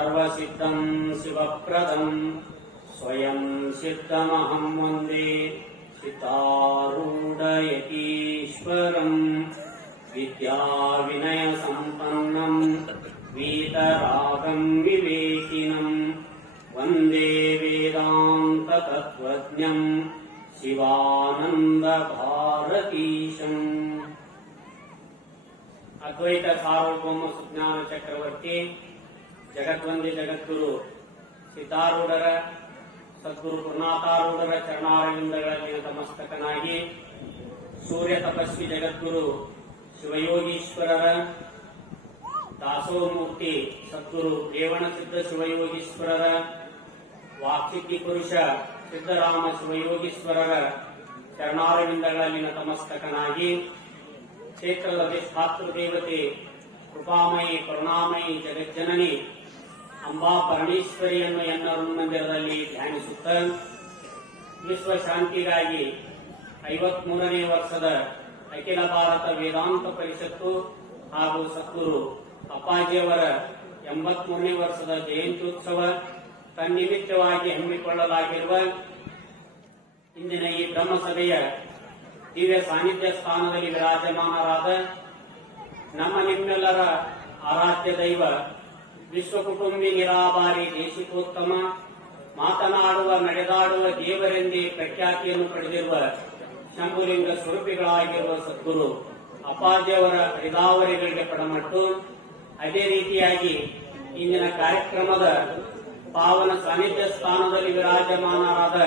ಸರ್ವಸಿದ್ಧಂ ಶಿವಪ್ರದಂ ಸ್ವಯಂ ಸಿದ್ಧಮಹಂ ವಂದೇ ಸಿತಾರೂಢಯತೀಶ್ವರಂ ವಿದ್ಯಾವಿನಯ ಸಂಪನ್ನಂ ವೀತರಾಗಂ ವಿವೇಕಿನಂ ವಂದೇ ವೇದಾಂತ ತತ್ವಜ್ಞಂ ಶಿವಾನಂದ ಭಾರತೀಶಂ. ಅದ್ವೈತ ಸಾರ್ವಭೌಮ ಸುಜ್ಞಾನ ಚಕ್ರವರ್ತಿ ಜಗದ್ವಂದಿ ಜಗದ್ಗುರು ಸಿದ್ಧಾರೂಢರ ಸದ್ಗುರು ಗುರುನಾಥಾರೂಢರ ಚರಣಾರವಿಂದಗಳಲ್ಲಿ ನತಮಸ್ತಕನಾಗಿ ಸೂರ್ಯ ತಪಸ್ವಿ ಜಗದ್ಗುರು ಶಿವಯೋಗೀಶ್ವರರ ದಾಸೋಮೂರ್ತಿ ಸದ್ಗುರು ರೇವಣ ಸಿದ್ಧ ಶಿವಯೋಗೀಶ್ವರರ ವಾಕ್ಸಿದ್ಧಿ ಪುರುಷ ಸಿದ್ದರಾಮ ಶಿವಯೋಗೀಶ್ವರರ ಚರಣಾರವಿಂದಗಳಲ್ಲಿ ನತಮಸ್ತಕನಾಗಿ ಕ್ಷೇತ್ರದ ಅಧಿಷ್ಠಾತೃ ದೇವತೆ ಕೃಪಾಮಯಿ ಕರುಣಾಮಯಿ ಜಗಜ್ಜನನಿ ಅಂಬಾ ಪರಮೇಶ್ವರಿಯನ್ನು ಎನ್ನ ಮಂದಿರದಲ್ಲಿ ಧ್ಯಾನಿಸುತ್ತ ವಿಶ್ವ ಶಾಂತಿಗಾಗಿ 53ನೇ ವರ್ಷದ ಅಖಿಲ ಭಾರತ ವೇದಾಂತ ಪರಿಷತ್ತು ಹಾಗೂ ಸದ್ಗುರು ಅಪ್ಪಾಜಿಯವರ 83ನೇ ವರ್ಷದ ಜಯಂತ್ಯುತ್ಸವ ತನ್ನಿಮಿತ್ತವಾಗಿ ಹಮ್ಮಿಕೊಳ್ಳಲಾಗಿರುವ ಇಂದಿನ ಈ ಬ್ರಹ್ಮಸಭೆಯ ದಿವ್ಯ ಸಾನ್ನಿಧ್ಯ ಸ್ಥಾನದಲ್ಲಿ ವಿರಾಜಮಾನರಾದ ನಮ್ಮ ನಿಮ್ಮೆಲ್ಲರ ಆರಾಧ್ಯ ದೈವ ವಿಶ್ವಕುಟುಂಬಿ ನಿರಾಭಾರಿ ದೇಶಿಕೋತ್ತಮ ಮಾತನಾಡುವ ನಡೆದಾಡುವ ದೇವರೆಂದೇ ಪ್ರಖ್ಯಾತಿಯನ್ನು ಪಡೆದಿರುವ ಶಂಭುಲಿಂಗ ಸ್ವರೂಪಿಗಳಾಗಿರುವ ಸದ್ಗುರು ಅಪ್ಪಾಜಿಯವರ ಹರಿದಾವರಿಗಳಿಗೆ ಪಡಮಟ್ಟು, ಅದೇ ರೀತಿಯಾಗಿ ಇಂದಿನ ಕಾರ್ಯಕ್ರಮದ ಪಾವನ ಸಾನ್ನಿಧ್ಯ ಸ್ಥಾನದಲ್ಲಿ ವಿರಾಜಮಾನರಾದ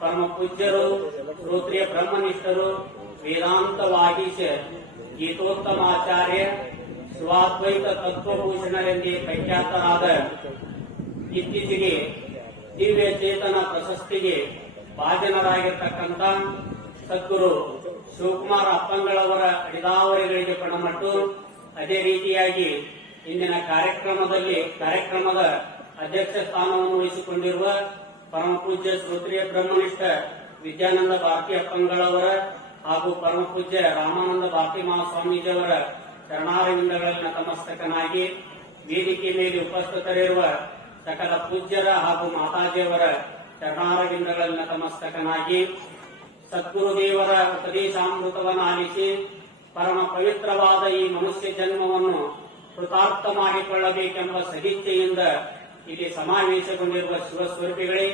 ಪರಮ ಪೂಜ್ಯರು, ಶ್ರೋತ್ರಿಯ ಬ್ರಹ್ಮನಿಷ್ಠರು, ವೇದಾಂತ ವಾಗೀಶ ಗೀತೋತ್ತಮ ಆಚಾರ್ಯ, ಶಿವಾದ್ವೈತ ತತ್ವಭೂಷಣರೆಂದೇ ಪ್ರಖ್ಯಾತರಾದ ಇತ್ತೀಚೆಗೆ ದಿವ್ಯ ಚೇತನ ಪ್ರಶಸ್ತಿಗೆ ಭಾಜನರಾಗಿರ್ತಕ್ಕಂಥ ಸದ್ಗುರು ಶಿವಕುಮಾರ ಅಪ್ಪಂಗಳವರ ಅಡಿದಾವರಿಗಳಿಗೆ ಪಣಮಟ್ಟು, ಅದೇ ರೀತಿಯಾಗಿ ಇಂದಿನ ಕಾರ್ಯಕ್ರಮದ ಅಧ್ಯಕ್ಷ ಸ್ಥಾನವನ್ನು ವಹಿಸಿಕೊಂಡಿರುವ ಪರಮ ಪೂಜ್ಯ ಶ್ರೋತ್ರಿಯ ಬ್ರಹ್ಮನಿಷ್ಠ ವಿದ್ಯಾನಂದ ಭಾರತಿ ಅಪ್ಪಂಗಳವರ ಹಾಗೂ ಪರಮ ಪೂಜ್ಯ ರಾಮಾನಂದ ಭಾರತಿ ಮಹಾಸ್ವಾಮೀಜಿಯವರ ಚರಣಾರವಿಂದಗಳಲ್ಲಿ ನತಮಸ್ತಕನಾಗಿ ವೇದಿಕೆ ಮೇಲೆ ಉಪಸ್ಥಿತರಿರುವ ಸಕಲ ಪೂಜ್ಯರ ಹಾಗೂ ಮಾತಾಜಿಯವರ ಚರಣಾರವಿಂದಗಳಲ್ಲಿ ನತಮಸ್ತಕನಾಗಿ ಸದ್ಗುರುದೇವರ ಉಪದೇಶಾಮೃತವನ್ನು ಆಲಿಸಿ ಪರಮ ಪವಿತ್ರವಾದ ಈ ಮನುಷ್ಯ ಜನ್ಮವನ್ನು ಕೃತಾರ್ಥ ಮಾಡಿಕೊಳ್ಳಬೇಕೆಂಬ ಸದಿಚ್ಛೆಯಿಂದ ಇಲ್ಲಿ ಸಮಾವೇಶಗೊಂಡಿರುವ ಶಿವಸ್ವರೂಪಿಗಳೇ,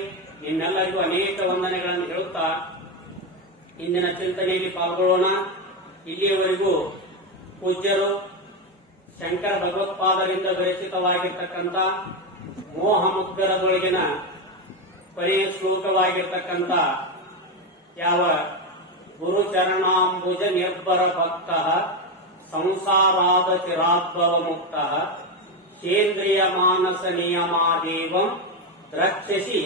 ನಿಮ್ಮೆಲ್ಲರಿಗೂ ಅನೇಕ ವಂದನೆಗಳನ್ನು ಹೇಳುತ್ತಾ ಇಂದಿನ ಚಿಂತನೆಯಲ್ಲಿ ಪಾಲ್ಗೊಳ್ಳೋಣ. ಇಲ್ಲಿಯವರೆಗೂ ಪೂಜ್ಯರು ಶಂಕರ ಭಗವತ್ಪಾದರಿಂದ ವಿರಚಿತವಾಗಿರ್ತಕ್ಕಂಥ ಮೋಹ ಮುಗ್ಧರದೊಳಗಿನ ಕೊನೆಯ ಶ್ಲೋಕವಾಗಿರ್ತಕ್ಕಂಥ ಯಾವ ಗುರುಚರಣಾಂಬುಜ ನಿರ್ಭರ ಭಕ್ತ ಸಂಸಾರಾದ ಚಿರಾದ್ಭವ ಮುಕ್ತ ಕೇಂದ್ರಿಯ ಮಾನಸ ನಿಯಮಾದೇವಂ ದ್ರಕ್ಷಸಿ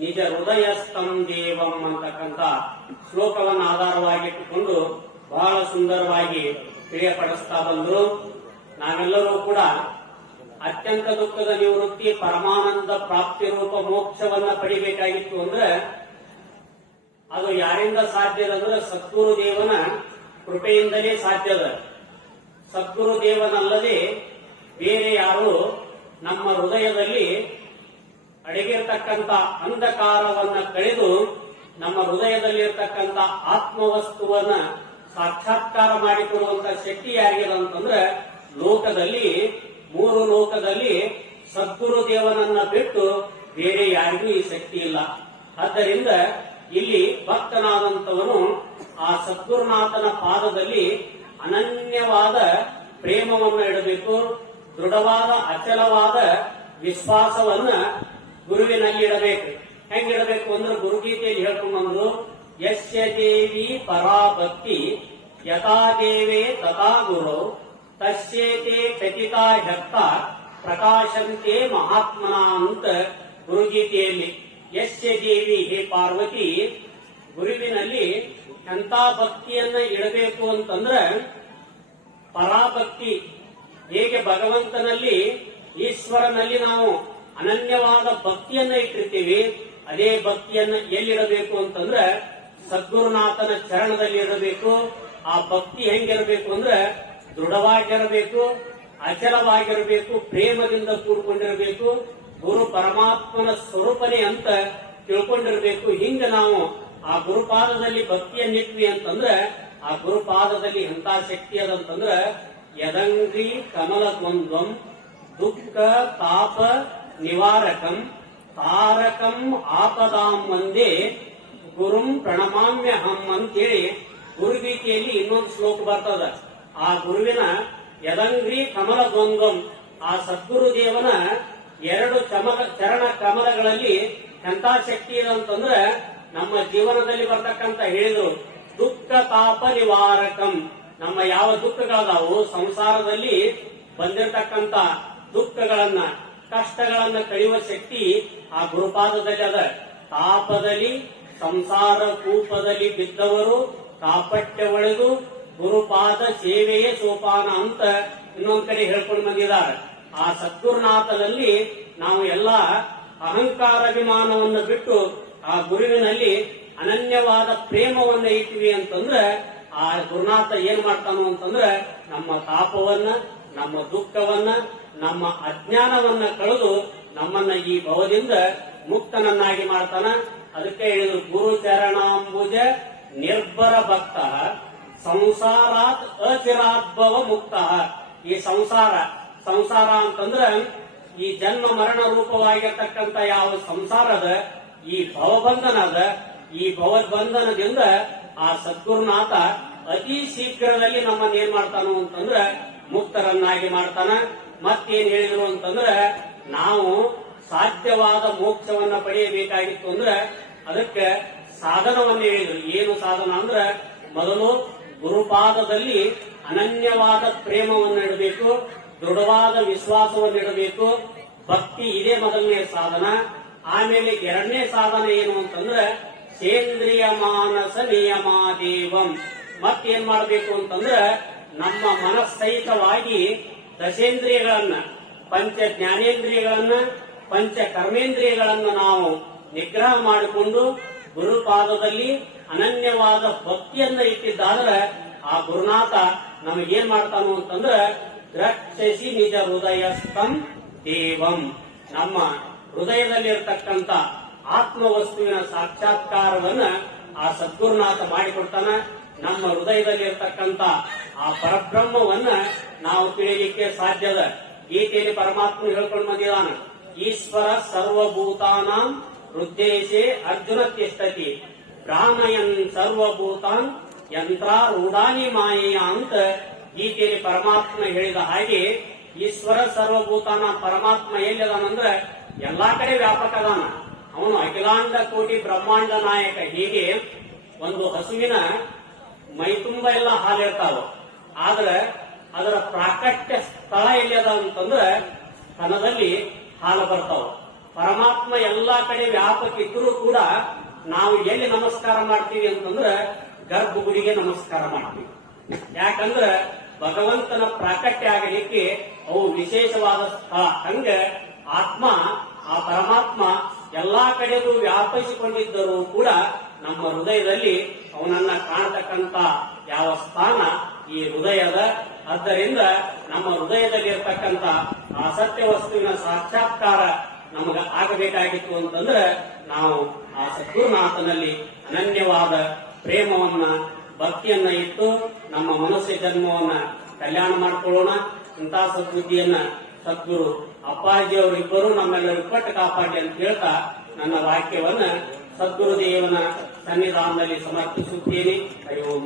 ನಿಜ ಹೃದಯಸ್ಥಂ ದೇವಂ ಅಂತಕ್ಕಂಥ ಶ್ಲೋಕವನ್ನು ಆಧಾರವಾಗಿಟ್ಟುಕೊಂಡು ಬಹಳ ಸುಂದರವಾಗಿ ತಿಳಿಯಪಡಿಸ್ತಾ ಬಂದರು. ನಾವೆಲ್ಲರೂ ಕೂಡ ಅತ್ಯಂತ ದುಃಖದ ನಿವೃತ್ತಿ ಪರಮಾನಂದ ಪ್ರಾಪ್ತಿ ರೂಪ ಮೋಕ್ಷವನ್ನ ಪಡಿಬೇಕಾಗಿತ್ತು ಅಂದ್ರೆ ಅದು ಯಾರಿಂದ ಸಾಧ್ಯದಂದ್ರೆ ಸದ್ಗುರುದೇವನ ಕೃಪೆಯಿಂದಲೇ ಸಾಧ್ಯದ. ಸದ್ಗುರುದೇವನಲ್ಲದೆ ಬೇರೆ ಯಾರು ನಮ್ಮ ಹೃದಯದಲ್ಲಿ ಅಡಗಿರ್ತಕ್ಕಂಥ ಅಂಧಕಾರವನ್ನ ಕಳೆದು ನಮ್ಮ ಹೃದಯದಲ್ಲಿರ್ತಕ್ಕಂಥ ಆತ್ಮವಸ್ತುವನ್ನ ಸಾಕ್ಷಾತ್ಕಾರ ಮಾಡಿಕೊಡುವಂತ ಶಕ್ತಿ ಯಾರಿಗಿದೆ ಅಂತಂದ್ರೆ ಲೋಕದಲ್ಲಿ 3 ಲೋಕದಲ್ಲಿ ಸದ್ಗುರು ದೇವನನ್ನ ಬಿಟ್ಟು ಬೇರೆ ಯಾರಿಗೂ ಈ ಶಕ್ತಿ ಇಲ್ಲ. ಆದ್ದರಿಂದ ಇಲ್ಲಿ ಭಕ್ತನಾದಂತವನು ಆ ಸದ್ಗುರುನಾಥನ ಪಾದದಲ್ಲಿ ಅನನ್ಯವಾದ ಪ್ರೇಮವನ್ನು ಇಡಬೇಕು, ದೃಢವಾದ ಅಚಲವಾದ ವಿಶ್ವಾಸವನ್ನ ಗುರುವಿನಲ್ಲಿ ಇಡಬೇಕು. ಹೆಂಗಿಡಬೇಕು ಅಂದ್ರೆ ಗುರುಗೀತೆಯಲ್ಲಿ ಹೇಳ್ಕೊಂಡ್ಬಂದ್ರು, ಯಸ್ಯ ದೇವಿ ಪರಾಭಕ್ತಿ ಯಥಾ ದೇವೇ ತಥಾ ಗುರು ತಸ್ಯೇತೆ ಪ್ರತಿತಾ ಹೆತ್ತ ಪ್ರಕಾಶಂತೆ ಮಹಾತ್ಮನ ಅಂತ ಗುರುಗೀತೆಯಲ್ಲಿ. ಯಸ್ಯ ದೇವಿ, ಹೇ ಪಾರ್ವತಿ, ಗುರುವಿನಲ್ಲಿ ಎಂತ ಭಕ್ತಿಯನ್ನ ಇಡಬೇಕು ಅಂತಂದ್ರೆ ಪರಾಭಕ್ತಿ. ಹೇಗೆ ಭಗವಂತನಲ್ಲಿ ಈಶ್ವರನಲ್ಲಿ ನಾವು ಅನನ್ಯವಾದ ಭಕ್ತಿಯನ್ನ ಇಟ್ಟಿರ್ತೀವಿ, ಅದೇ ಭಕ್ತಿಯನ್ನ ಎಲ್ಲಿಡಬೇಕು ಅಂತಂದ್ರೆ ಸದ್ಗುರುನಾಥನ ಚರಣದಲ್ಲಿ ಇರಬೇಕು. ಆ ಭಕ್ತಿ ಹೆಂಗಿರಬೇಕು ಅಂದ್ರೆ ದೃಢವಾಗಿರಬೇಕು, ಅಚಲವಾಗಿರಬೇಕು, ಪ್ರೇಮದಿಂದ ಕೂಡ್ಕೊಂಡಿರಬೇಕು, ಗುರು ಪರಮಾತ್ಮನ ಸ್ವರೂಪನೇ ಅಂತ ತಿಳ್ಕೊಂಡಿರ್ಬೇಕು. ಹಿಂಗ ನಾವು ಆ ಗುರುಪಾದದಲ್ಲಿ ಭಕ್ತಿಯನ್ನಿಟ್ವಿ ಅಂತಂದ್ರ ಆ ಗುರುಪಾದದಲ್ಲಿ ಎಂತ ಶಕ್ತಿ ಅದಂತಂದ್ರ ಯದಂಗ್ರಿ ಕಮಲ ದ್ವಂದ್ವಂ ದುಃಖ ತಾಪ ನಿವಾರಕಂ ತಾರಕಂ ಆಪದಾಂ ಒಂದೇ ಗುರುಂ ಪ್ರಣಮಾಮ್ಯಹಂ ಅಂತೇಳಿ ಗುರುಗೀತೆಯಲ್ಲಿ ಇನ್ನೊಂದು ಶ್ಲೋಕ ಬರ್ತದ. ಆ ಗುರುವಿನ ಯದಂಗ್ರಿ ಕಮಲ ದ್ವಂದ್ವಂ, ಆ ಸದ್ಗುರು ದೇವನ ಎರಡು ಚರಣ ಕಮಲಗಳಲ್ಲಿ ಎಂತ ಶಕ್ತಿ ಇದೆ ಅಂತಂದ್ರೆ ನಮ್ಮ ಜೀವನದಲ್ಲಿ ಬರ್ತಕ್ಕಂತ ಹೇಳಿದ್ರು ದುಃಖ ತಾಪ ನಿವಾರಕಂ. ನಮ್ಮ ಯಾವ ದುಃಖಗಳದಾವು ಸಂಸಾರದಲ್ಲಿ ಬಂದಿರತಕ್ಕಂತ ದುಃಖಗಳನ್ನ ಕಷ್ಟಗಳನ್ನ ಕಳೆಯುವ ಶಕ್ತಿ ಆ ಗುರುಪಾದದಲ್ಲಿ ಅದ. ತಾಪದಲ್ಲಿ ಸಂಸಾರ ಕೂಪದಲ್ಲಿ ಬಿದ್ದವರು ಕಾಪಟ್ಯ ಒಳೆದು ಗುರುಪಾದ ಸೇವೆಯೇ ಸೋಪಾನ ಅಂತ ಇನ್ನೊಂದ್ ಕಡೆ ಹೇಳ್ಕೊಂಡು ಬಂದಿದ್ದಾರೆ. ಆ ಸದ್ಗುರುನಾಥನಲ್ಲಿ ನಾವು ಎಲ್ಲ ಅಹಂಕಾರಾಭಿಮಾನವನ್ನು ಬಿಟ್ಟು ಆ ಗುರುವಿನಲ್ಲಿ ಅನನ್ಯವಾದ ಪ್ರೇಮವನ್ನ ಇಟ್ಟಿವಿ ಅಂತಂದ್ರೆ ಆ ಗುರುನಾಥ ಏನ್ ಮಾಡ್ತಾನೋ ಅಂತಂದ್ರೆ ನಮ್ಮ ತಾಪವನ್ನ, ನಮ್ಮ ದುಃಖವನ್ನ, ನಮ್ಮ ಅಜ್ಞಾನವನ್ನ ಕಳೆದು ನಮ್ಮನ್ನ ಈ ಭವದಿಂದ ಮುಕ್ತನನ್ನಾಗಿ ಮಾಡ್ತಾನ. ಅದಕ್ಕೆ ಹೇಳಿದ್ರು ಗುರು ಚರಣಾಂಬುಜ ನಿರ್ಭರ ಭಕ್ತ ಸಂಸಾರಾತ್ ಅಚಿರಾದ್ಭವ ಮುಕ್ತ. ಈ ಸಂಸಾರ ಅಂತಂದ್ರ ಈ ಜನ್ಮ ಮರಣ ರೂಪವಾಗಿರ್ತಕ್ಕಂಥ ಯಾವ ಸಂಸಾರದ ಈ ಭವಬಂಧನದ ಈ ಭವಬಂಧನದಿಂದ ಆ ಸದ್ಗುರುನಾಥ ಅತಿ ಶೀಘ್ರದಲ್ಲಿ ನಮ್ಮನ್ನ ಏನ್ ಮಾಡ್ತಾನು ಅಂತಂದ್ರ ಮುಕ್ತರನ್ನಾಗಿ ಮಾಡ್ತಾನ. ಮತ್ತೇನ್ ಹೇಳಿದ್ರು ಅಂತಂದ್ರ ನಾವು ಸಾಧ್ಯವಾದ ಮೋಕ್ಷವನ್ನ ಪಡೆಯಬೇಕಾಗಿತ್ತು ಅಂದ್ರೆ ಅದಕ್ಕೆ ಸಾಧನವನ್ನ ಹೇಳಿದ್ರು. ಏನು ಸಾಧನ ಅಂದ್ರ ಮೊದಲು ಗುರುಪಾದದಲ್ಲಿ ಅನನ್ಯವಾದ ಪ್ರೇಮವನ್ನು ಇಡಬೇಕು, ದೃಢವಾದ ವಿಶ್ವಾಸವನ್ನು ಇಡಬೇಕು. ಭಕ್ತಿ ಇದೇ ಮೊದಲನೇ ಸಾಧನ. ಆಮೇಲೆ ಎರಡನೇ ಸಾಧನ ಏನು ಅಂತಂದ್ರೆ ಸೇಂದ್ರಿಯ ಮಾನಸ ನಿಯಮಾದೇವಂ. ಮತ್ತೇನ್ ಮಾಡಬೇಕು ಅಂತಂದ್ರೆ ನಮ್ಮ ಮನಸ್ಸಹಿತವಾಗಿ ದಶೇಂದ್ರಿಯಗಳನ್ನ, ಪಂಚ ಜ್ಞಾನೇಂದ್ರಿಯಗಳನ್ನ, ಪಂಚ ಕರ್ಮೇಂದ್ರಿಯಗಳನ್ನ ನಾವು ನಿಗ್ರಹ ಮಾಡಿಕೊಂಡು ಗುರುಪಾದದಲ್ಲಿ ಅನನ್ಯವಾದ ಭಕ್ತಿಯನ್ನ ಇಟ್ಟಿದ್ದಾದ್ರೆ ಆ ಗುರುನಾಥ ನಮಗೇನ್ ಮಾಡ್ತಾನು ಅಂತಂದ್ರೆ ದ್ರಕ್ಷಸಿ ನಿಜ ಹೃದಯಸ್ಥಂ ದೇವಂ. ನಮ್ಮ ಹೃದಯದಲ್ಲಿರ್ತಕ್ಕಂಥ ಆತ್ಮವಸ್ತುವಿನ ಸಾಕ್ಷಾತ್ಕಾರವನ್ನ ಆ ಸದ್ಗುರುನಾಥ ಮಾಡಿಕೊಡ್ತಾನ. ನಮ್ಮ ಹೃದಯದಲ್ಲಿರ್ತಕ್ಕಂಥ ಆ ಪರಬ್ರಹ್ಮವನ್ನ ನಾವು ತಿಳಿಯಲಿಕ್ಕೆ ಸಾಧ್ಯದ. ಗೀತೆಯಲ್ಲಿ ಪರಮಾತ್ಮ ಹೇಳ್ಕೊಂಡು ಬಂದಿದ್ದಾನ, ಈಶ್ವರ ಸರ್ವಭೂತಾನಾಂ ಹೃದ್ದೇಶೆ ಅರ್ಜುನ ತಿಷ್ಠತಿ ಭ್ರಾಮಯನ್ ಸರ್ವಭೂತಾನ್ ಯಂತ್ರಾರೂಢಾನಿ ಮಾಯೆಯ ಅಂತ ಗೀತೆಯಲ್ಲಿ ಪರಮಾತ್ಮ ಹೇಳಿದ ಹಾಗೆ ಈಶ್ವರ ಸರ್ವಭೂತಾನ ಪರಮಾತ್ಮ ಎಲ್ಲಿದಾನಂದ್ರೆ ಎಲ್ಲಾ ಕಡೆ ವ್ಯಾಪಕ ಅದಾನ. ಅವನು ಅಖಿಲಾಂಡ ಕೋಟಿ ಬ್ರಹ್ಮಾಂಡ ನಾಯಕ. ಹೀಗೆ ಒಂದು ಹಸುವಿನ ಮೈತುಂಬ ಎಲ್ಲ ಹಾಲಿರ್ತಾವ, ಆದ್ರೆ ಅದರ ಪ್ರಾಕಟ್ಯ ಸ್ಥಳ ಎಲ್ಲಿದ ಅಂತಂದ್ರೆ ಸ್ತನದಲ್ಲಿ ಹಾಲು ಬರ್ತಾವ. ಪರಮಾತ್ಮ ಎಲ್ಲಾ ಕಡೆ ವ್ಯಾಪಕ ಇದ್ರೂ ಕೂಡ ನಾವು ಎಲ್ಲಿ ನಮಸ್ಕಾರ ಮಾಡ್ತೀವಿ ಅಂತಂದ್ರೆ ಗರ್ಭಗುಡಿಗೆ ನಮಸ್ಕಾರ ಮಾಡ್ತೀವಿ. ಯಾಕಂದ್ರೆ ಭಗವಂತನ ಪ್ರಾಕಟ್ಯ ಆಗಲಿಕ್ಕೆ ಅವು ವಿಶೇಷವಾದ ಸ್ಥಳ. ಹಂಗ ಆತ್ಮ, ಆ ಪರಮಾತ್ಮ ಎಲ್ಲಾ ಕಡೆಗೂ ವ್ಯಾಪಿಸಿಕೊಂಡಿದ್ದರೂ ಕೂಡ ನಮ್ಮ ಹೃದಯದಲ್ಲಿ ಅವನನ್ನ ಕಾಣತಕ್ಕಂತ ಯಾವ ಸ್ಥಾನ ಈ ಹೃದಯದ. ಆದ್ದರಿಂದ ನಮ್ಮ ಹೃದಯದಲ್ಲಿ ಇರತಕ್ಕಂತ ಆ ಸತ್ಯ ವಸ್ತುವಿನ ಸಾಕ್ಷಾತ್ಕಾರ ನಮಗ ಆಗಬೇಕಾಗಿತ್ತು ಅಂತಂದ್ರೆ ನಾವು ಆ ಸದ್ಗುರುನಾಥನಲ್ಲಿ ಅನನ್ಯವಾದ ಪ್ರೇಮವನ್ನ, ಭಕ್ತಿಯನ್ನ ಇಟ್ಟು ನಮ್ಮ ಮನುಷ್ಯ ಜನ್ಮವನ್ನ ಕಲ್ಯಾಣ ಮಾಡಿಕೊಳ್ಳೋಣ. ಇಂತಹ ಸದ್ಬುದ್ಧಿಯನ್ನ ಸದ್ಗುರು ಅಪ್ಪಾಜಿಯವರಿಬ್ಬರು ನಮ್ಮೆಲ್ಲರೂ ಕೊಟ್ಟು ಕಾಪಾಡಿ ಅಂತ ಹೇಳ್ತಾ ನನ್ನ ವಾಕ್ಯವನ್ನ ಸದ್ಗುರುದೇವನ ಸನ್ನಿಧಾನದಲ್ಲಿ ಸಮರ್ಪಿಸುತ್ತೇನೆ. ಹರಿ ಓಂ.